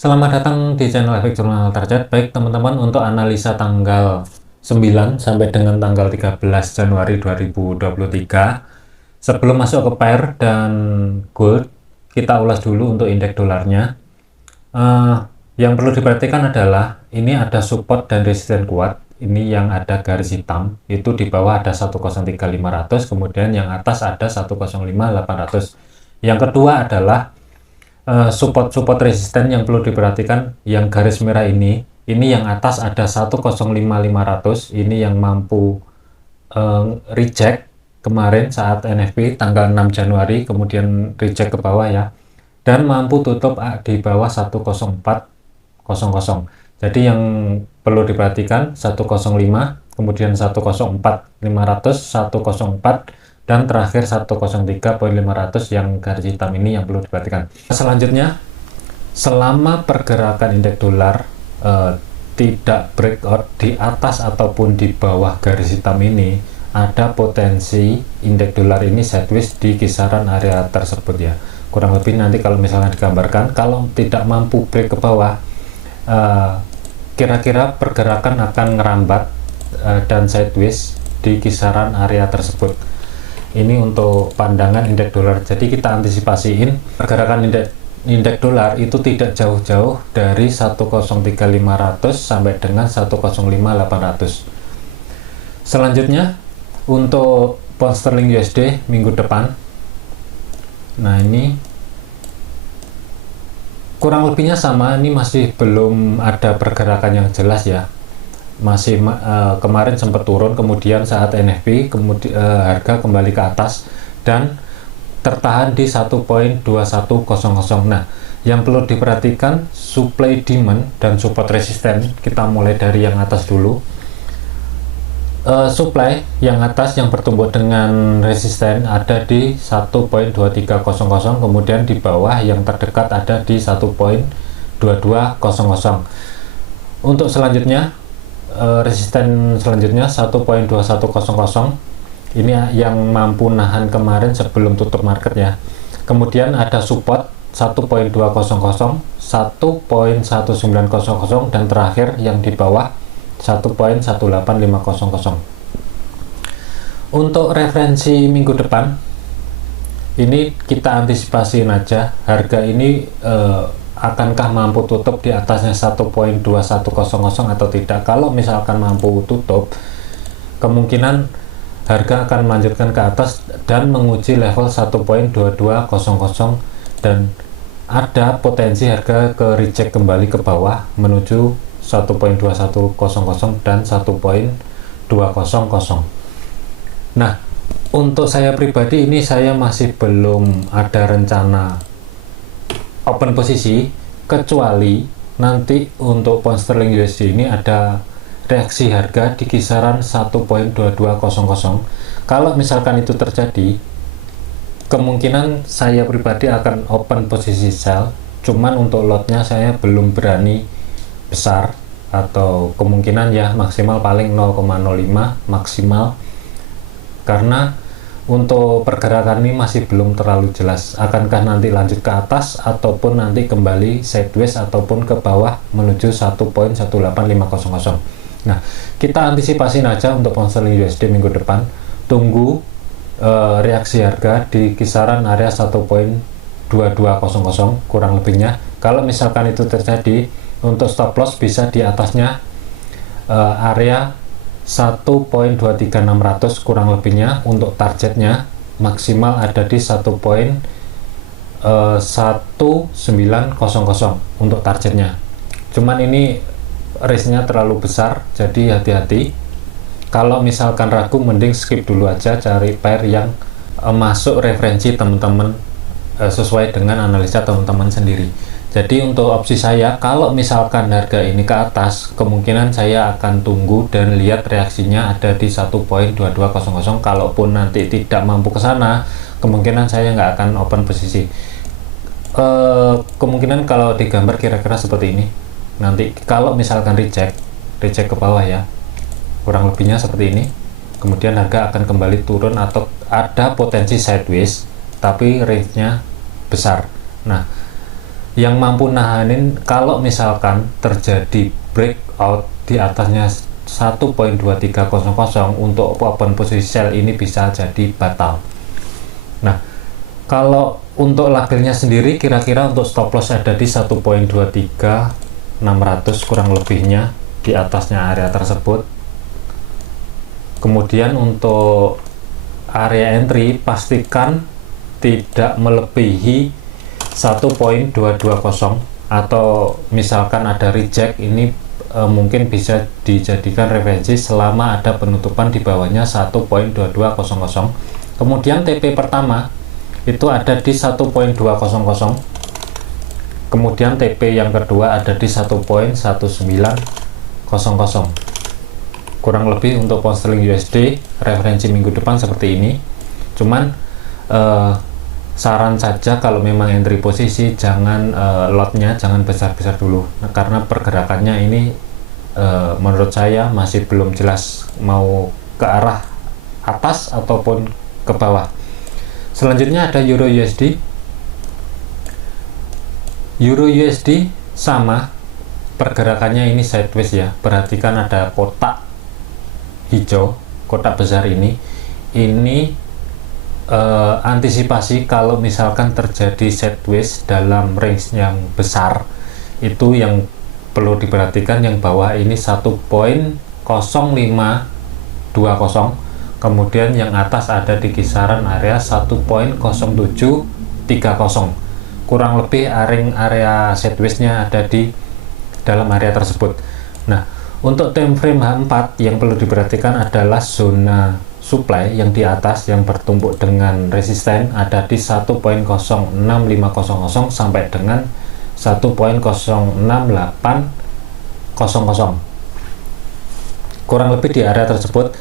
Selamat datang di channel Efek Jurnal Target. Baik teman-teman, untuk analisa tanggal 9 sampai dengan tanggal 13 Januari 2023, sebelum masuk ke pair dan gold, kita ulas dulu untuk indeks dolarnya. Yang perlu diperhatikan adalah ini ada support dan resisten kuat. Ini yang ada garis hitam, itu di bawah ada 103.500, kemudian yang atas ada 105.800. Yang kedua adalah support resisten yang perlu diperhatikan, yang garis merah ini yang atas ada 105.500, ini yang mampu reject kemarin saat NFP tanggal 6 Januari, kemudian reject ke bawah ya, dan mampu tutup di bawah 104.00. Jadi yang perlu diperhatikan 105, kemudian 104.500, 104, dan terakhir 103.500 yang garis hitam ini yang perlu diperhatikan. Selanjutnya, selama pergerakan indeks dolar tidak breakout di atas ataupun di bawah garis hitam ini, ada potensi indeks dolar ini sideways di kisaran area tersebut ya. Kurang lebih nanti kalau misalnya digambarkan, kalau tidak mampu break ke bawah, kira-kira pergerakan akan ngerambat dan sideways di kisaran area tersebut. Ini untuk pandangan indeks dolar. Jadi kita antisipasiin pergerakan indeks dolar itu tidak jauh-jauh dari 103.500 sampai dengan 105.800. Selanjutnya untuk pound sterling USD minggu depan, nah ini kurang lebihnya sama. Ini masih belum ada pergerakan yang jelas ya, masih kemarin sempat turun, kemudian saat NFP kemudian harga kembali ke atas dan tertahan di 1.2100. Nah, yang perlu diperhatikan supply demand dan support resisten. Kita mulai dari yang atas dulu. Supply yang atas yang bertumbuh dengan resisten ada di 1.2300, kemudian di bawah yang terdekat ada di 1.2200. Untuk selanjutnya, resisten selanjutnya 1.2100, ini yang mampu nahan kemarin sebelum tutup market ya. Kemudian ada support 1.200, 1.1900, dan terakhir yang di bawah 1.18500. Untuk referensi minggu depan, ini kita antisipasiin aja harga ini akankah mampu tutup di atasnya 1.2100 atau tidak. Kalau misalkan mampu tutup, kemungkinan harga akan melanjutkan ke atas dan menguji level 1.2200, dan ada potensi harga ke reject kembali ke bawah menuju 1.2100 dan 1.200. Nah, untuk saya pribadi ini saya masih belum ada rencana open posisi, kecuali nanti untuk pound sterling USD ini ada reaksi harga di kisaran 1.2200. Kalau misalkan itu terjadi, kemungkinan saya pribadi akan open posisi sell, cuman untuk lotnya saya belum berani besar, atau kemungkinan ya maksimal paling 0,05 maksimal, karena untuk pergerakan ini masih belum terlalu jelas, akankah nanti lanjut ke atas ataupun nanti kembali sideways ataupun ke bawah menuju 1.18500. Nah, kita antisipasiin aja untuk pound sterling USD minggu depan, tunggu reaksi harga di kisaran area 1.2200 kurang lebihnya. Kalau misalkan itu terjadi, untuk stop loss bisa di atasnya area 1.23600 kurang lebihnya. Untuk targetnya maksimal ada di 1.1900 untuk targetnya. Cuman ini risknya terlalu besar, jadi hati-hati. Kalau misalkan ragu, mending skip dulu aja, cari pair yang masuk referensi teman-teman sesuai dengan analisa teman-teman sendiri. Jadi untuk opsi saya, kalau misalkan harga ini ke atas, kemungkinan saya akan tunggu dan lihat reaksinya ada di 1.2200. Kalaupun nanti tidak mampu ke sana, kemungkinan saya nggak akan open posisi. Kemungkinan kalau digambar kira-kira seperti ini. Nanti kalau misalkan reject ke bawah ya, kurang lebihnya seperti ini. Kemudian harga akan kembali turun atau ada potensi sideways, tapi range-nya besar. Nah, yang mampu nahanin kalau misalkan terjadi breakout di atasnya 1.2300 untuk open posisi sell ini bisa jadi batal. Nah, kalau untuk labelnya sendiri kira-kira untuk stop loss ada di 1.23600 kurang lebihnya di atasnya area tersebut. Kemudian untuk area entry pastikan tidak melebihi 1.220 atau misalkan ada reject ini mungkin bisa dijadikan referensi selama ada penutupan di bawahnya 1.2200. Kemudian TP pertama itu ada di 1.200, kemudian TP yang kedua ada di 1.1900. Kurang lebih untuk pound sterling USD referensi minggu depan seperti ini. Cuman saran saja kalau memang entry posisi jangan lotnya jangan besar-besar dulu, karena pergerakannya ini menurut saya masih belum jelas mau ke arah atas ataupun ke bawah. Selanjutnya ada Euro USD. Euro USD sama pergerakannya ini sideways ya. Perhatikan ada kotak hijau, kotak besar ini antisipasi kalau misalkan terjadi sideways dalam range yang besar. Itu yang perlu diperhatikan. Yang bawah ini 1.0520, kemudian yang atas ada di kisaran area 1.0730. Kurang lebih area sideways-nya ada di dalam area tersebut. Nah, untuk time frame H4 yang perlu diperhatikan adalah zona supply yang di atas yang bertumpuk dengan resisten ada di 1.06500 sampai dengan 1.06800. Kurang lebih di area tersebut.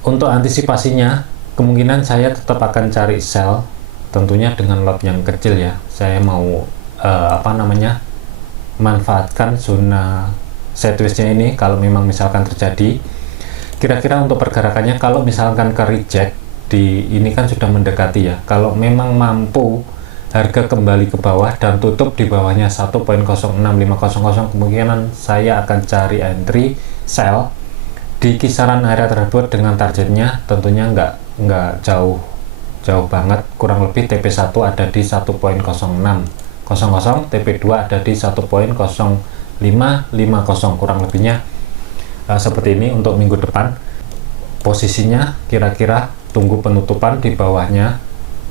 Untuk antisipasinya kemungkinan saya tetap akan cari sell, tentunya dengan lot yang kecil ya. Saya mau manfaatkan zona sideways-nya ini kalau memang misalkan terjadi. Kira-kira untuk pergerakannya kalau misalkan ke reject di ini kan sudah mendekati ya. Kalau memang mampu harga kembali ke bawah dan tutup di bawahnya 1.06500, kemungkinan saya akan cari entry sell di kisaran area tersebut dengan targetnya tentunya nggak jauh banget. Kurang lebih TP1 ada di 1.0600, TP2 ada di 1.0550, kurang lebihnya seperti ini untuk minggu depan. Posisinya kira-kira tunggu penutupan di bawahnya,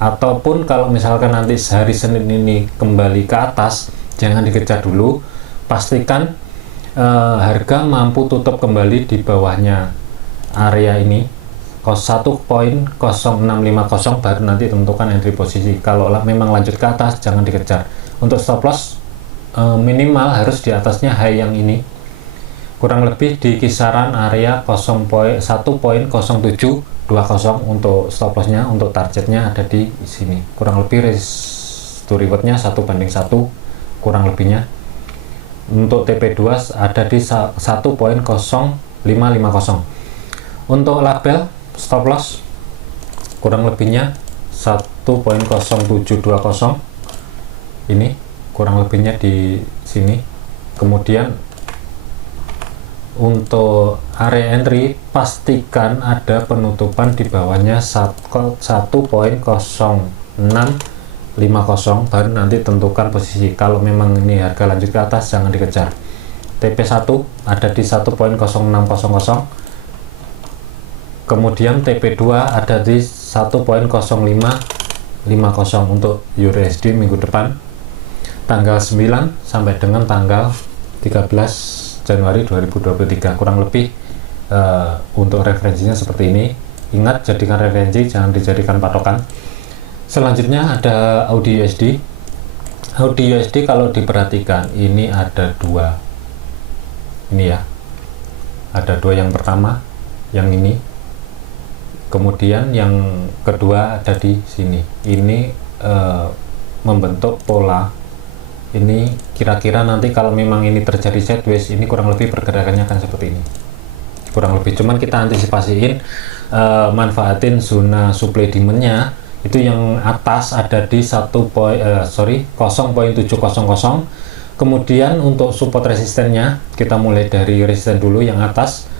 ataupun kalau misalkan nanti hari Senin ini kembali ke atas jangan dikejar dulu, pastikan harga mampu tutup kembali di bawahnya area ini 1.0650 baru nanti tentukan entry posisi. Kalau memang lanjut ke atas jangan dikejar. Untuk stop loss minimal harus di atasnya high yang ini, kurang lebih di kisaran area 1.0720 untuk stop lossnya. Untuk targetnya ada di sini, kurang lebih risk to rewardnya 1:1 kurang lebihnya. Untuk TP2 ada di 1.0550. Untuk label stop loss kurang lebihnya 1.0720, ini kurang lebihnya di sini. Kemudian untuk area entry pastikan ada penutupan di bawahnya 1.0650 baru nanti tentukan posisi. Kalau memang ini harga lanjut ke atas jangan dikejar. TP1 ada di 1.0600, kemudian TP2 ada di 1.0550 untuk USD minggu depan tanggal 9 sampai dengan tanggal 13 Januari 2023. Kurang lebih untuk referensinya seperti ini. Ingat, jadikan referensi, jangan dijadikan patokan. Selanjutnya ada Audi USD. Audi USD kalau diperhatikan ini ada dua, ini ya, ada dua. Yang pertama yang ini, kemudian yang kedua ada di sini. Ini membentuk pola. Ini kira-kira nanti kalau memang ini terjadi sideways, ini kurang lebih pergerakannya akan seperti ini, kurang lebih. Cuman kita antisipasiin, manfaatin zona supply demand-nya itu yang atas ada di 0.700. Kemudian untuk support resistennya kita mulai dari resisten dulu yang atas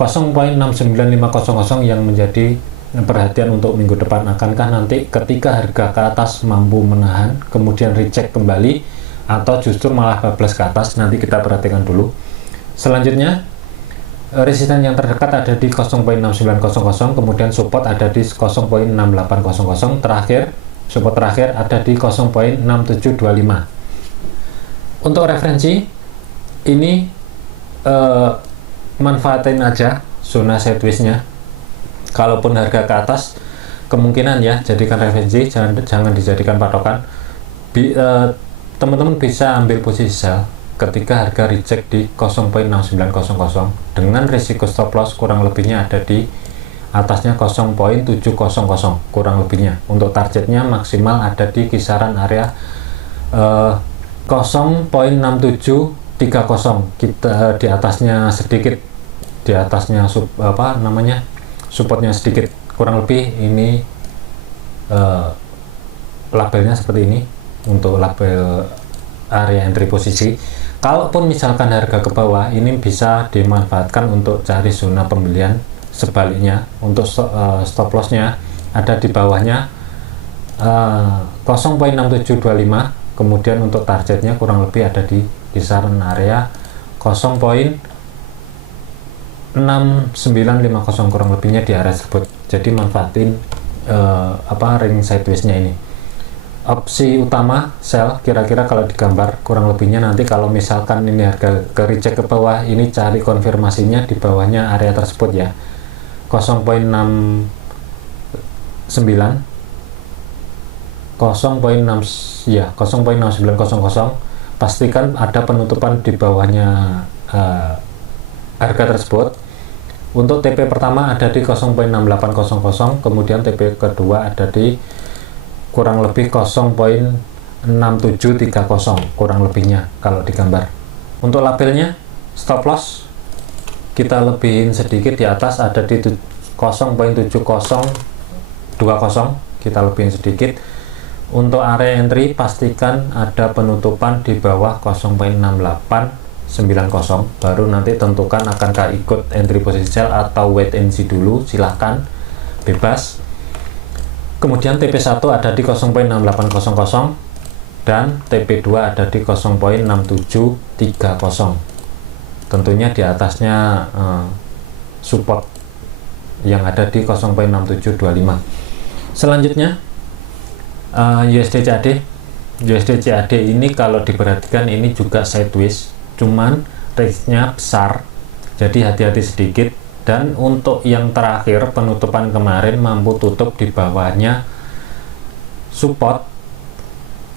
0.69500 yang menjadi perhatian untuk minggu depan. Akankah nanti ketika harga ke atas mampu menahan kemudian recheck kembali atau justru malah bablas ke atas, nanti kita perhatikan dulu. Selanjutnya resisten yang terdekat ada di 0.6900, kemudian support ada di 0.6800, terakhir support terakhir ada di 0.6725. Untuk referensi ini manfaatin aja zona sideways-nya. Kalaupun harga ke atas kemungkinan ya jadikan referensi, jangan dijadikan patokan. Teman-teman bisa ambil posisi sell ketika harga reject di 0.6900 dengan risiko stop loss kurang lebihnya ada di atasnya 0.700 kurang lebihnya. Untuk targetnya maksimal ada di kisaran area 0.6730, kita di atasnya sedikit, di atasnya supportnya sedikit, kurang lebih ini labelnya seperti ini untuk label area entry posisi. Kalaupun misalkan harga ke bawah, ini bisa dimanfaatkan untuk cari zona pembelian. Sebaliknya untuk stop lossnya ada di bawahnya 0.6725. Kemudian untuk targetnya kurang lebih ada di kisaran area 0.6950 kurang lebihnya di area tersebut. Jadi manfaatin ring sideways-nya ini. Opsi utama sell kira-kira kalau digambar kurang lebihnya nanti kalau misalkan ini harga ke reject ke bawah, ini cari konfirmasinya di bawahnya area tersebut ya, 0.69 0.6900. Pastikan ada penutupan di bawahnya harga tersebut. Untuk TP pertama ada di 0.6800, kemudian TP kedua ada di kurang lebih 0.6730 kurang lebihnya kalau digambar. Untuk labelnya stop loss kita lebihin sedikit, di atas ada di 0.7020, kita lebihin sedikit. Untuk area entry pastikan ada penutupan di bawah 0.6890, baru nanti tentukan akankah ikut entry posisi sell atau wait and see dulu, silahkan bebas. Kemudian TP1 ada di 0.6800 dan TP2 ada di 0.6730. Tentunya di atasnya support yang ada di 0.6725. Selanjutnya USD CAD. USD CAD ini kalau diperhatikan ini juga sideways, cuman range-nya besar, jadi hati-hati sedikit. Dan untuk yang terakhir penutupan kemarin mampu tutup di bawahnya support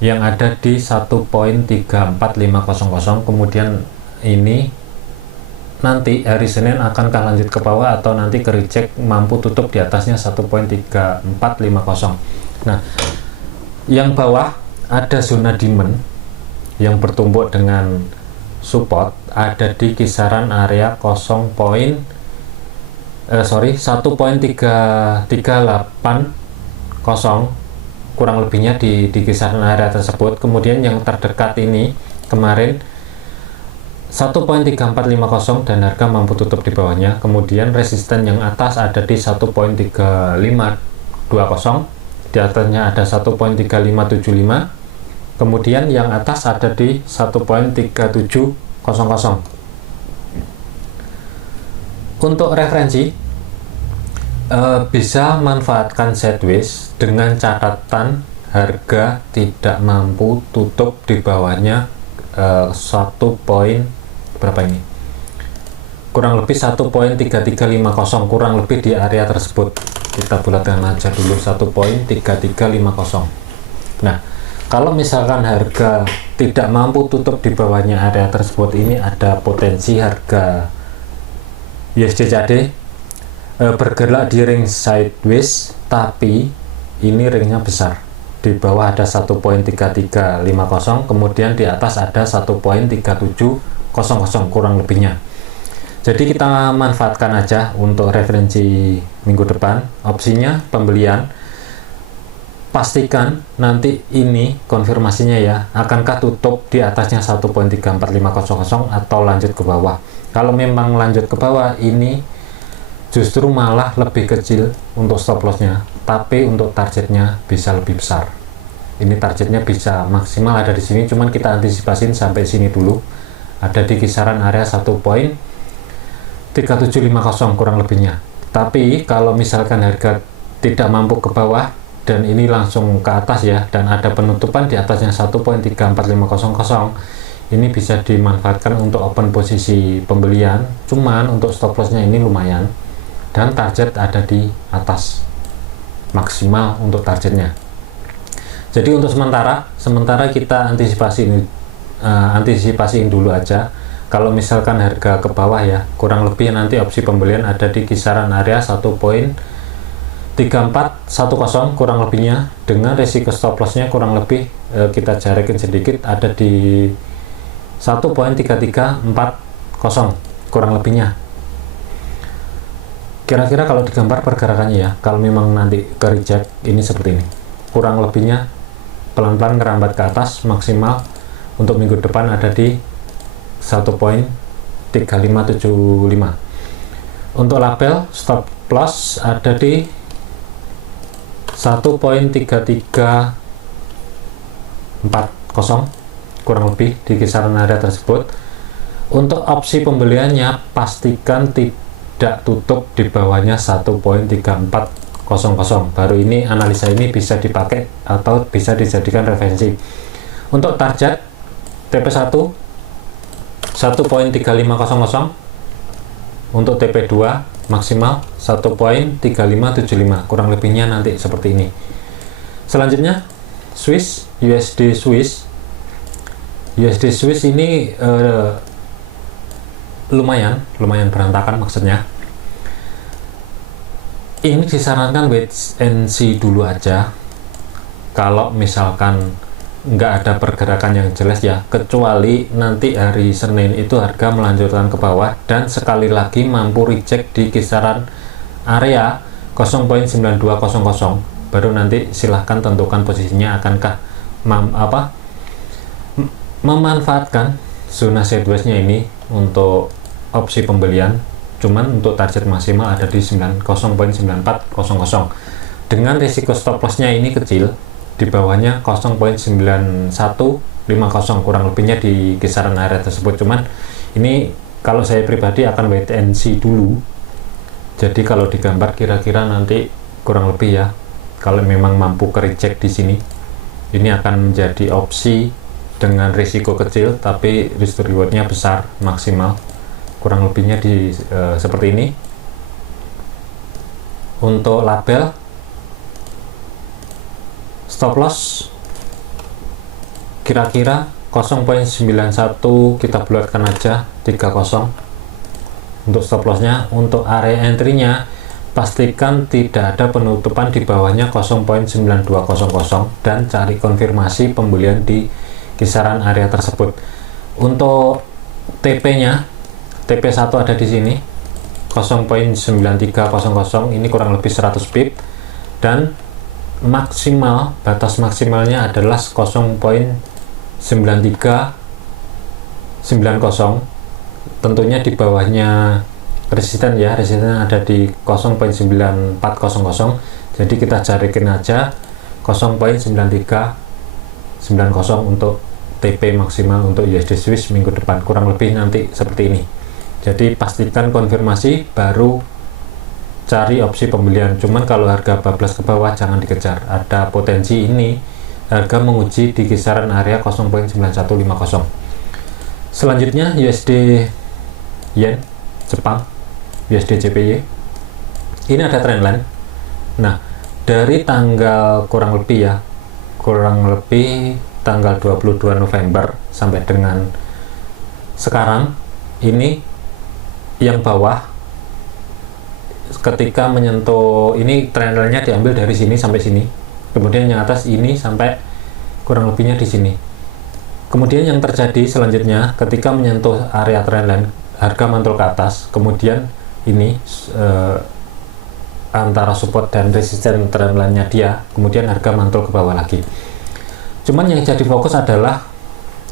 yang ada di 1.34500. Kemudian ini nanti hari Senin akankah lanjut ke bawah atau nanti ke reject mampu tutup di atasnya 1.3450. Nah, yang bawah ada zona demand yang bertumbuk dengan support ada di kisaran area 1.3380 kurang lebihnya di kisaran area tersebut. Kemudian yang terdekat ini kemarin 1.3450 dan harga mampu tutup di bawahnya. Kemudian resisten yang atas ada di 1.3520, di atasnya ada 1.3575, kemudian yang atas ada di 1.3700. Untuk referensi bisa manfaatkan sideways dengan catatan harga tidak mampu tutup di bawahnya kurang lebih 1.3350, kurang lebih di area tersebut. Kita bulatkan aja dulu 1.3350. Nah, kalau misalkan harga tidak mampu tutup di bawahnya area tersebut, ini ada potensi harga USD CAD bergerak di ring sideways, tapi ini ringnya besar. Di bawah ada 1.3350, kemudian di atas ada 1.3700 kurang lebihnya. Jadi kita manfaatkan aja untuk referensi minggu depan. Opsinya pembelian pastikan nanti ini konfirmasinya ya, akankah tutup di atasnya 1.34500 atau lanjut ke bawah. Kalau memang lanjut ke bawah, ini justru malah lebih kecil untuk stop lossnya, tapi untuk targetnya bisa lebih besar. Ini targetnya bisa maksimal ada di sini, cuman kita antisipasin sampai sini dulu, ada di kisaran area 1.3750 kurang lebihnya. Tapi kalau misalkan harga tidak mampu ke bawah dan ini langsung ke atas ya, dan ada penutupan di atasnya 1.34500, ini bisa dimanfaatkan untuk open posisi pembelian. Cuman untuk stop lossnya ini lumayan, dan target ada di atas maksimal untuk targetnya. Jadi untuk sementara kita antisipasiin dulu aja. Kalau misalkan harga ke bawah ya, kurang lebih nanti opsi pembelian ada di kisaran area 1.3410 kurang lebihnya, dengan resiko stop lossnya kurang lebih kita jarikin sedikit ada di 1.3340 kurang lebihnya. Kira-kira kalau digambar pergerakannya ya, kalau memang nanti ke reject ini seperti ini, kurang lebihnya pelan-pelan ngerambat ke atas, maksimal untuk minggu depan ada di 1.3575. Untuk label stop loss ada di 1.3340 kurang lebih di kisaran area tersebut. Untuk opsi pembeliannya pastikan tidak tutup di bawahnya 1.3400. Baru ini analisa ini bisa dipakai atau bisa dijadikan referensi. Untuk target TP1 1.3500, untuk TP2 maksimal 1.3575, kurang lebihnya nanti seperti ini. Selanjutnya USD Swiss ini lumayan berantakan, maksudnya ini disarankan wait and see dulu aja kalau misalkan nggak ada pergerakan yang jelas ya, kecuali nanti hari Senin itu harga melanjutkan ke bawah dan sekali lagi mampu reject di kisaran area 0.9200, baru nanti silahkan tentukan posisinya, akankah memanfaatkan zona sideways-nya ini untuk opsi pembelian. Cuman untuk target maksimal ada di 0.9400 dengan risiko stop loss-nya ini kecil, di bawahnya 0.9150 kurang lebihnya di kisaran area tersebut. Cuman ini kalau saya pribadi akan wait and see dulu. Jadi kalau digambar kira-kira nanti kurang lebih ya, kalau memang mampu ke reject di sini, ini akan menjadi opsi dengan risiko kecil tapi risk rewardnya besar, maksimal kurang lebihnya di seperti ini. Untuk label stop loss kira-kira 0.91 kita bulatkan aja 30 untuk stop lossnya. Untuk area entry-nya pastikan tidak ada penutupan di bawahnya 0.9200 dan cari konfirmasi pembelian di kisaran area tersebut. Untuk TP-nya, TP1 ada di sini 0.9300, ini kurang lebih 100 pip, dan maksimal, batas maksimalnya adalah 0.9390, tentunya di bawahnya resisten ya, resisten ada di 0.9400, jadi kita carikan aja 0.9390 untuk TP maksimal untuk USD Swiss minggu depan, kurang lebih nanti seperti ini. Jadi pastikan konfirmasi baru cari opsi pembelian. Cuman kalau harga bablas ke bawah jangan dikejar, ada potensi ini harga menguji di kisaran area 0.9150. Selanjutnya USD Yen Jepang, USD JPY, ini ada trendline. Nah, dari tanggal kurang lebih tanggal 22 November sampai dengan sekarang, ini yang bawah ketika menyentuh ini, trendline-nya diambil dari sini sampai sini, kemudian yang atas ini sampai kurang lebihnya di sini. Kemudian yang terjadi selanjutnya ketika menyentuh area trendline, harga mantul ke atas, kemudian ini antara support dan resisten trendline-nya dia, kemudian harga mantul ke bawah lagi. Cuman yang jadi fokus adalah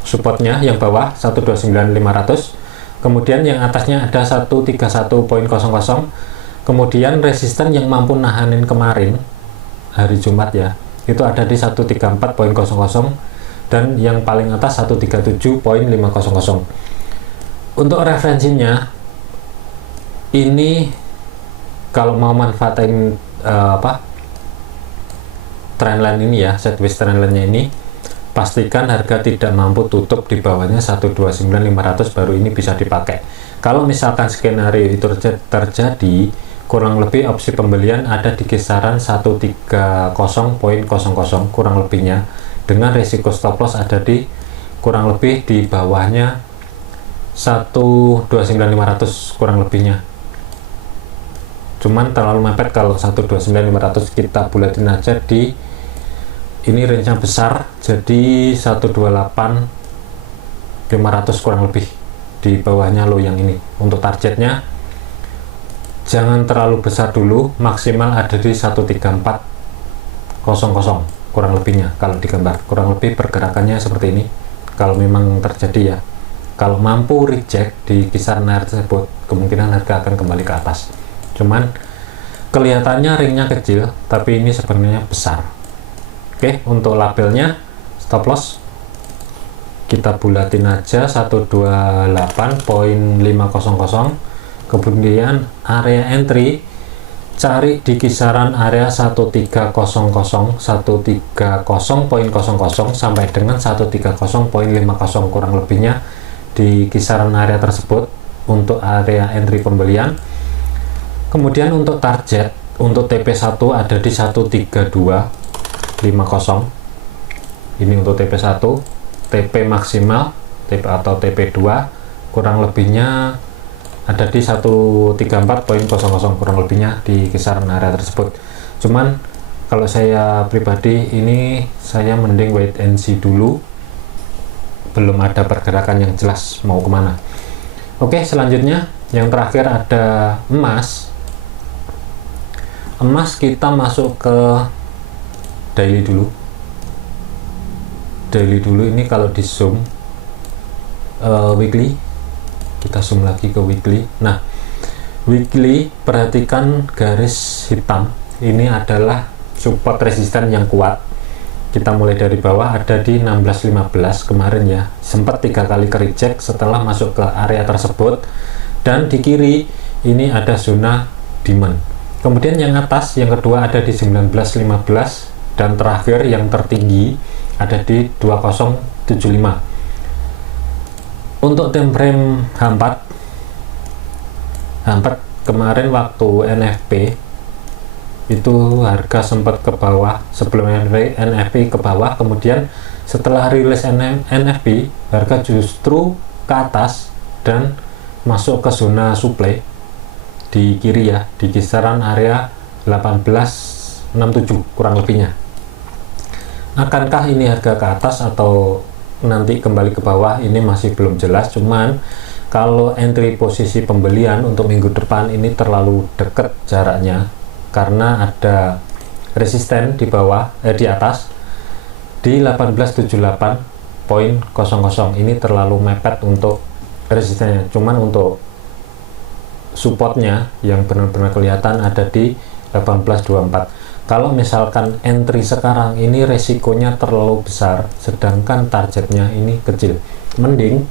supportnya yang bawah 129.500, kemudian yang atasnya ada 131.00, kemudian resisten yang mampu nahanin kemarin hari Jumat ya, itu ada di 134.00, dan yang paling atas 137.500. Untuk referensinya ini kalau mau manfaatin trendline ini ya, sideways trendline-nya ini, pastikan harga tidak mampu tutup di bawahnya 129.500, baru ini bisa dipakai. Kalau misalkan skenario itu terjadi, kurang lebih opsi pembelian ada di kisaran 130.00 kurang lebihnya, dengan risiko stop loss ada di kurang lebih di bawahnya 129.500 kurang lebihnya. Cuman terlalu mepet kalau 129.500, kita bulatin aja di ini range-nya besar, jadi 128.500 kurang lebih di bawahnya low yang ini. Untuk targetnya jangan terlalu besar dulu, maksimal ada di 134.00 kurang lebihnya. Kalau digambar kurang lebih pergerakannya seperti ini kalau memang terjadi ya. Kalau mampu reject di kisaran harga tersebut, kemungkinan harga akan kembali ke atas. Cuman kelihatannya ringnya kecil, tapi ini sebenarnya besar. Oke, untuk labelnya stop loss kita bulatin aja 128.500, kemudian area entry cari di kisaran area 1300, 130.00 sampai dengan 130.50 kurang lebihnya di kisaran area tersebut untuk area entry pembelian. Kemudian untuk target untuk TP1 ada di 132.50. Ini untuk TP1. TP maksimal TP atau TP2 kurang lebihnya ada di 134.00 kurang lebihnya di kisaran area tersebut. Cuman kalau saya pribadi ini saya mending wait and see dulu, belum ada pergerakan yang jelas mau kemana. Oke, selanjutnya yang terakhir ada emas. Emas kita masuk ke daily dulu. Daily dulu ini kalau di zoom weekly, kita zoom lagi ke weekly. Nah, weekly perhatikan garis hitam ini adalah support resisten yang kuat. Kita mulai dari bawah ada di 16.15 kemarin ya, sempat 3 kali ke reject setelah masuk ke area tersebut, dan di kiri ini ada zona demand. Kemudian yang atas yang kedua ada di 19.15, dan terakhir yang tertinggi ada di 2075. Untuk time frame H4 kemarin waktu NFP itu harga sempat ke bawah, sebelum NFP ke bawah, kemudian setelah rilis NFP harga justru ke atas dan masuk ke zona supply di kiri ya, di kisaran area 1867 kurang lebihnya. Akankah ini harga ke atas atau nanti kembali ke bawah, ini masih belum jelas. Cuman kalau entry posisi pembelian untuk minggu depan ini terlalu dekat jaraknya, karena ada resisten di bawah, di atas di 1878.00. Ini terlalu mepet untuk resistennya. Cuman untuk supportnya yang benar-benar kelihatan ada di 1824. Kalau misalkan entry sekarang ini resikonya terlalu besar, sedangkan targetnya ini kecil, mending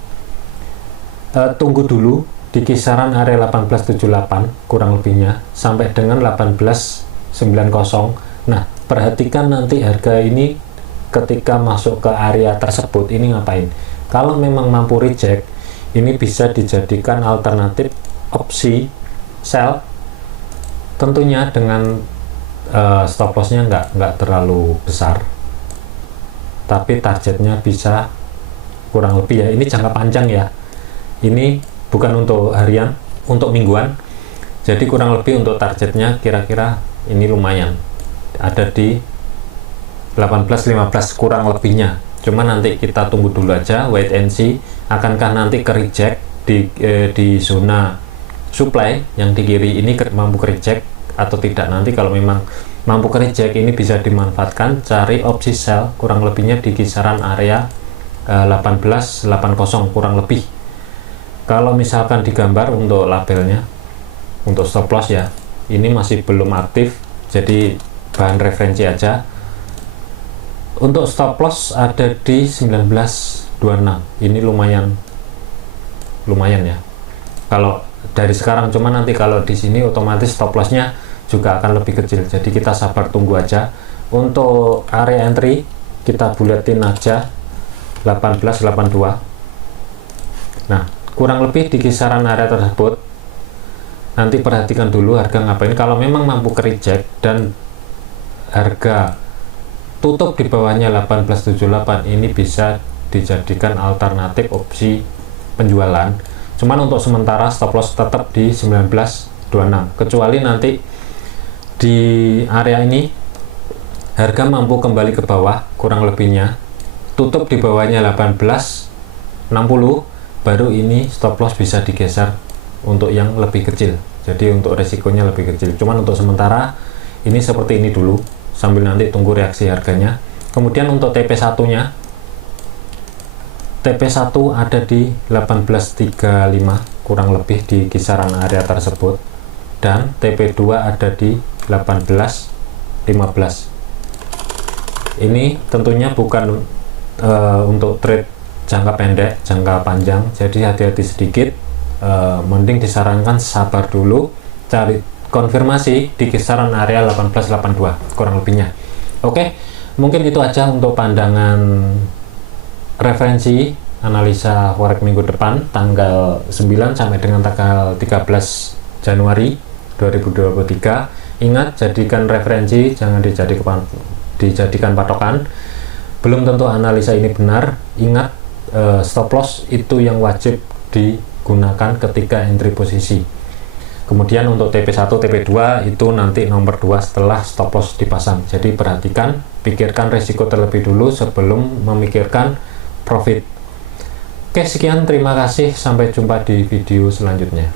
tunggu dulu di kisaran area 1878 kurang lebihnya sampai dengan 1890. Nah, perhatikan nanti harga ini ketika masuk ke area tersebut ini ngapain. Kalau memang mampu reject, ini bisa dijadikan alternatif opsi sell, tentunya dengan stop lossnya nggak terlalu besar, tapi targetnya bisa kurang lebih ya, ini jangka panjang ya, ini bukan untuk harian, untuk mingguan. Jadi kurang lebih untuk targetnya kira-kira ini lumayan ada di 1815 kurang lebihnya. Cuma nanti kita tunggu dulu aja, wait and see, akankah nanti ke reject di zona supply yang di kiri ini mampu ke reject, atau tidak. Nanti kalau memang mampu ke reject, ini bisa dimanfaatkan, cari opsi sell kurang lebihnya di kisaran area 1880 kurang lebih. Kalau misalkan digambar untuk labelnya, untuk stop loss ya, ini masih belum aktif, jadi bahan referensi aja. Untuk stop loss ada di 1926, ini lumayan ya kalau dari sekarang, cuma nanti kalau di sini otomatis stop lossnya juga akan lebih kecil, jadi kita sabar tunggu aja. Untuk area entry kita buletin aja 1882. Nah, kurang lebih di kisaran area tersebut. Nanti perhatikan dulu harga ngapain. Kalau memang mampu ke reject dan harga tutup di bawahnya 1878, ini bisa dijadikan alternatif opsi penjualan. Cuman untuk sementara stop loss tetap di 1926, kecuali nanti di area ini harga mampu kembali ke bawah, kurang lebihnya tutup di bawahnya 1860, baru ini stop loss bisa digeser untuk yang lebih kecil, jadi untuk resikonya lebih kecil. Cuman untuk sementara ini seperti ini dulu sambil nanti tunggu reaksi harganya. Kemudian untuk TP1 nya, TP1 ada di 1835 kurang lebih di kisaran area tersebut, dan TP2 ada di 1815. Ini tentunya bukan untuk trade jangka pendek, jangka panjang, jadi hati-hati sedikit. Mending disarankan sabar dulu, cari konfirmasi di kisaran area 1882 kurang lebihnya. Oke, mungkin itu aja untuk pandangan referensi analisa forex minggu depan tanggal 9 sampai dengan tanggal 13 Januari 2023. Ingat, jadikan referensi, jangan dijadikan patokan. Belum tentu analisa ini benar. Ingat, stop loss itu yang wajib digunakan ketika entry posisi. Kemudian untuk TP1, TP2 itu nanti nomor 2 setelah stop loss dipasang. Jadi perhatikan, pikirkan resiko terlebih dulu sebelum memikirkan profit. Oke, sekian, terima kasih, sampai jumpa di video selanjutnya.